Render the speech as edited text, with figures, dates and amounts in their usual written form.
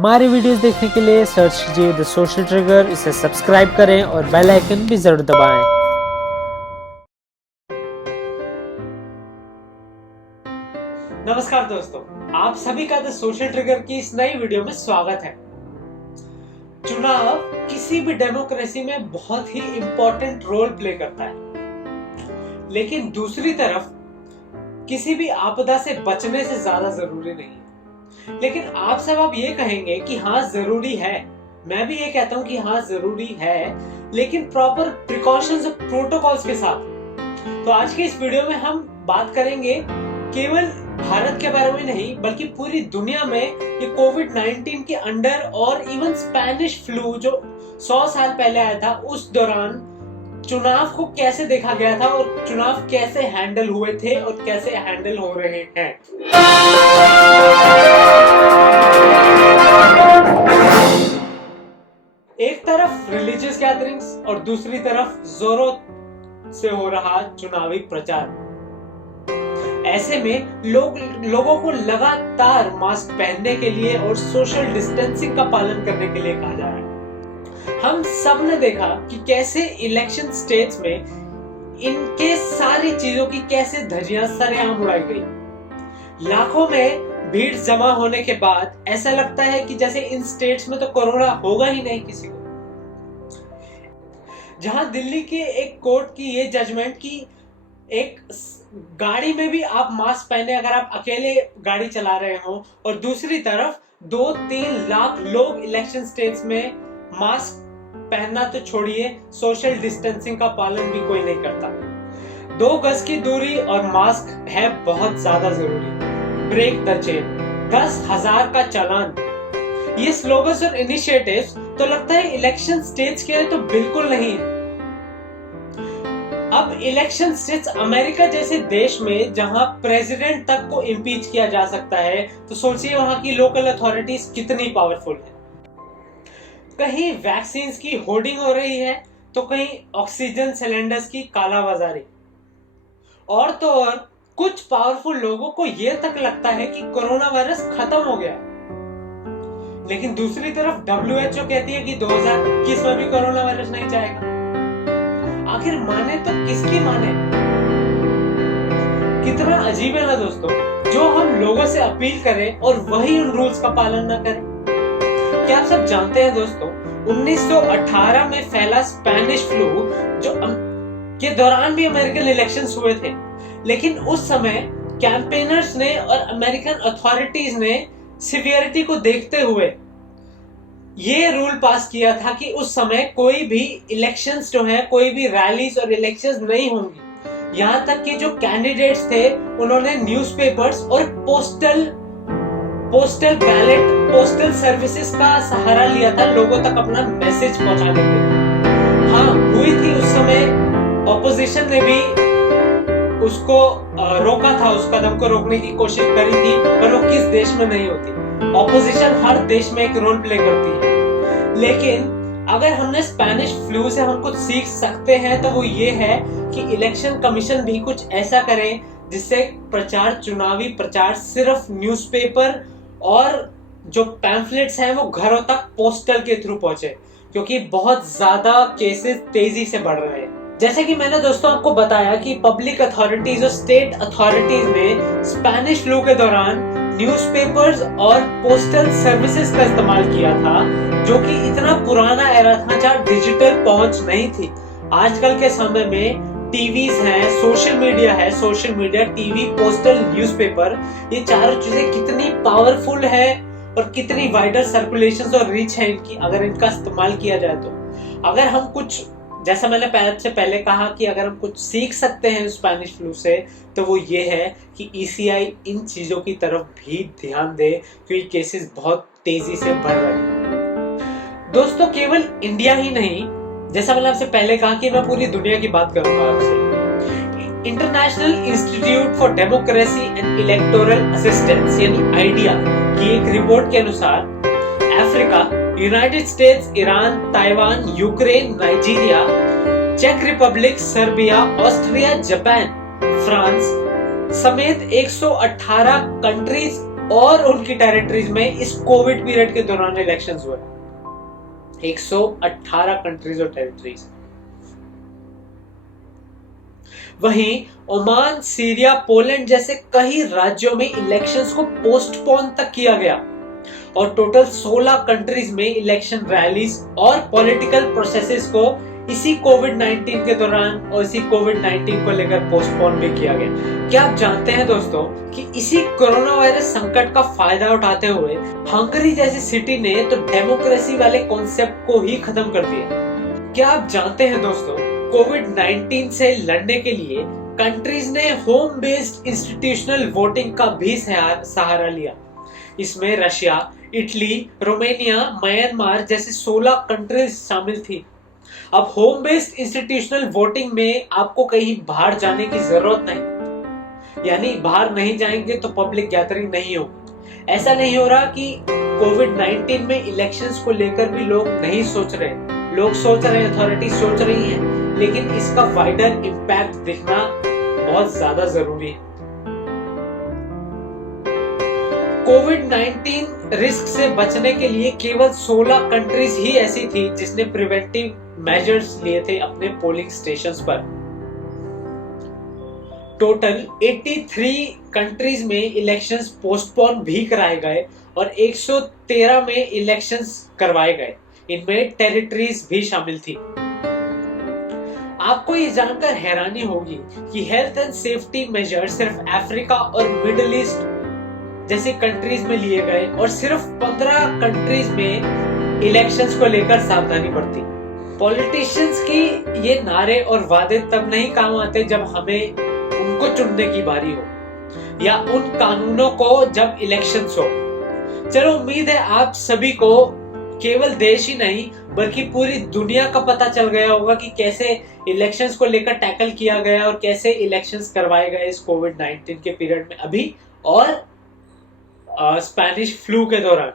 हमारे वीडियोस देखने के लिए सर्च कीजिए द सोशल ट्रिगर, इसे सब्सक्राइब करें और बेल आइकन भी जरूर दबाएं। नमस्कार दोस्तों, आप सभी का द सोशल ट्रिगर की इस नई वीडियो में स्वागत है। चुनाव किसी भी डेमोक्रेसी में बहुत ही इंपॉर्टेंट रोल प्ले करता है, लेकिन दूसरी तरफ किसी भी आपदा से बचने से ज्यादा जरूरी नहीं है। लेकिन आप सब अब ये कहेंगे कि हाँ जरूरी है, मैं भी ये कहता हूँ कि हाँ जरूरी है, लेकिन प्रॉपर प्रिकॉशंस और प्रोटोकॉल्स के साथ। तो आज के इस वीडियो में हम बात करेंगे केवल भारत के बारे में नहीं, बल्कि पूरी दुनिया में ये कोविड-19 के अंडर और इवन स्पेनिश फ्लू जो 100 साल पहले आया था, उस दौरान चुनाव को कैसे देखा गया था और चुनाव कैसे हैंडल हुए थे और कैसे हैंडल हो रहे हैं। एक तरफ रिलीजियस गैदरिंग्स और दूसरी तरफ जोरों से हो रहा चुनावी प्रचार। ऐसे में लोगों को लगातार मास्क पहनने के लिए और सोशल डिस्टेंसिंग का पालन करने के लिए कहा जा रहा है। हम सब ने देखा कि कैसे इलेक्शन स्टेट्स में इनके सारी चीजों की कैसे धज्जियां सरेआम उड़ाई गई। लाखों में भीड़ जमा होने के बाद ऐसा लगता है कि जैसे इन स्टेट्स में तो कोरोना होगा ही नहीं किसी को। जहां दिल्ली के एक कोर्ट की ये जजमेंट की एक गाड़ी में भी आप मास्क पहने अगर आप अकेले गाड़ी चला रहे हो, और दूसरी तरफ 2-3 लाख लोग इलेक्शन स्टेट्स में मास्क पहनना तो छोड़िए, सोशल डिस्टेंसिंग का पालन भी कोई नहीं करता। 2 गज की दूरी और मास्क है बहुत ज्यादा जरूरी। ब्रेक द चेन, 10,000 का चालान। ये स्लोगन्स और इनिशिएटिव्स तो लगता है इलेक्शन स्टेट्स के लिए तो बिल्कुल नहीं है। अब इलेक्शन स्टेट्स अमेरिका जैसे देश में जहां प्रेसिडेंट तक को इम्पीच किया जा सकता है, तो सोचिए वहां की लोकल अथॉरिटीज कितनी पावरफुल है। कहीं वैक्सीन की होर्डिंग हो रही है तो कहीं ऑक्सीजन सिलेंडर्स की कालाबाजारी। और तो और कुछ पावरफुल लोगों को यह तक लगता है कि कोरोना वायरस खत्म हो गया, लेकिन दूसरी तरफ WHO कहती है कि 2021 में भी कोरोना वायरस नहीं जाएगा। आखिर माने तो किसकी माने? कितना अजीब है ना दोस्तों, जो हम लोगों से अपील करें और वही उन रूल्स का पालन ना करें। क्या आप सब जानते हैं दोस्तों, 1918 में फैला स्पेनिश फ्लू जो के दौरान भी अमेरिकन इलेक्शंस हुए थे, लेकिन उस समय कैंपेनर्स ने और अमेरिकन अथॉरिटीज ने सिवियरिटी को देखते हुए ये रूल पास किया था कि उस समय कोई भी इलेक्शंस जो है, कोई भी रैलीज और इलेक्शंस नहीं होंगी। यहाँ तक कि जो कैंडिडेट्स थे उन्होंने न्यूज़पेपर्स और पोस्टल बैलेट, पोस्टल सर्विसेज का सहारा लिया था लोगों तक अपना मैसेज पहुंचाने के लिए। हाँ, हुई थी उस समय, ऑपोजिशन ने भी उसको रोका था, उस कदम को रोकने की कोशिश करी थी, पर वो किस देश में नहीं होती। ऑपोजिशन हर देश में एक रोल प्ले करती है। लेकिन अगर हमने स्पेनिश फ्लू से हम कुछ सीख सकते हैं तो वो ये है कि इलेक्शन कमीशन भी कुछ ऐसा करे जिससे चुनावी प्रचार सिर्फ न्यूज़पेपर और जो पैम्फलेट्स हैं वो घरों तक पोस्टल के थ्रू पहुंचे, क्योंकि बहुत ज्यादा केसेस तेजी से बढ़ रहे हैं। जैसे कि मैंने दोस्तों आपको बताया कि पब्लिक अथॉरिटीज और स्टेट अथॉरिटीज ने स्पेनिश फ्लू के दौरान न्यूज़पेपर्स और पोस्टल सर्विसेज का इस्तेमाल किया था, जो कि इतना पुराना एरा था जहाँ डिजिटल पहुंच नहीं थी। आजकल के समय में टीवीज हैं, social media, TV, postal, newspaper, ये चारों चीजें कितनी पावरफुल है और कितनी वाइडर सर्कुलेशन और रीच है इनकी, अगर इनका इस्तेमाल किया जाए तो। अगर हम कुछ, जैसा मैंने पहले कहा कि अगर हम कुछ सीख सकते हैं स्पेनिश फ्लू से, तो वो ये है कि ECI इन चीजों की तरफ भी ध्यान दे, क्योंकि केसेस बहुत तेजी से बढ़ रहे हैं। दोस्तों, केवल इंडिया ही नहीं, जैसा मैंने आपसे पहले कहा कि मैं पूरी दुनिया की बात करूंगा आपसे। International Institute for Democracy and Electoral Assistance यानी आइडिया की एक रिपोर्ट के अनुसार Africa, United States, Iran, Taiwan, Ukraine, Nigeria, चेक Republic, Serbia, Austria, Japan, France समेत 118 कंट्रीज और उनकी टेरिटरीज में इस कोविड पीरियड के दौरान इलेक्शंस हुए। 118 कंट्रीज और टेरिटरीज। वहीं ओमान, सीरिया, पोलैंड जैसे कई राज्यों में इलेक्शंस को पोस्टपोन तक किया गया और टोटल 16 कंट्रीज में इलेक्शन रैलीज और पॉलिटिकल प्रोसेसेस को इसी कोविड-19 के दौरान और इसी कोविड-19 को लेकर पोस्टपोन भी किया गया। क्या आप जानते हैं दोस्तों कि इसी कोरोना वायरस संकट का फायदा उठाते हुए हंगरी जैसी सिटी ने तो डेमोक्रेसी वाले कॉन्सेप्ट को ही खत्म कर दिया। क्या आप जानते हैं दोस्तों, कोविड-19 से लड़ने के लिए कंट्रीज ने होम बेस्ड इंस्टीट्यूशनल वोटिंग का भी सहारा लिया। इसमें रशिया, इटली, रोमानिया, म्यांमार जैसी 16 कंट्रीज शामिल थी। अब होम बेस्ड इंस्टीट्यूशनल वोटिंग में आपको कहीं बाहर जाने की जरूरत नहीं, यानी बाहर नहीं जाएंगे तो पब्लिक गैदरिंग नहीं होगी। ऐसा नहीं हो रहा कि कोविड-19 में इलेक्शंस को लेकर भी लोग नहीं सोच रहे। लोग सोच रहे हैं, अथॉरिटी सोच रही है, लेकिन इसका वाइडर इम्पैक्ट दिखना बहुत ज्यादा जरूरी है। कोविड-19 रिस्क से बचने के लिए केवल 16 कंट्रीज ही ऐसी थी जिसने प्रिवेंटिव मेजर्स लिए थे अपने पोलिंग स्टेशंस पर। टोटल 83 कंट्रीज में इलेक्शंस पोस्टपोन भी कराए गए और 113 में इलेक्शंस करवाए गए। इनमें टेरिटरीज भी शामिल थी। आपको ये जानकर हैरानी होगी कि हेल्थ एंड सेफ्टी मेजर सिर्फ अफ्रीका और मिडिल ईस्ट जैसी कंट्रीज में लिए गए और सिर्फ 15 कंट्रीज में इलेक्शंस को लेकर सावधानी बरती। पॉलिटिशियंस की ये नारे और वादे तब नहीं काम आते जब हमें उनको चुनने की बारी हो या उन कानूनों को जब इलेक्शंस हो। चलो, उम्मीद है आप सभी को केवल देश ही नहीं बल्कि पूरी दुनिया का पता चल गया होगा कि कैसे इलेक्शंस को लेकर टैकल किया गया और कैसे इलेक्शंस करवाए गए इस कोविड-19 के पीरियड में अभी और स्पेनिश फ्लू के दौरान।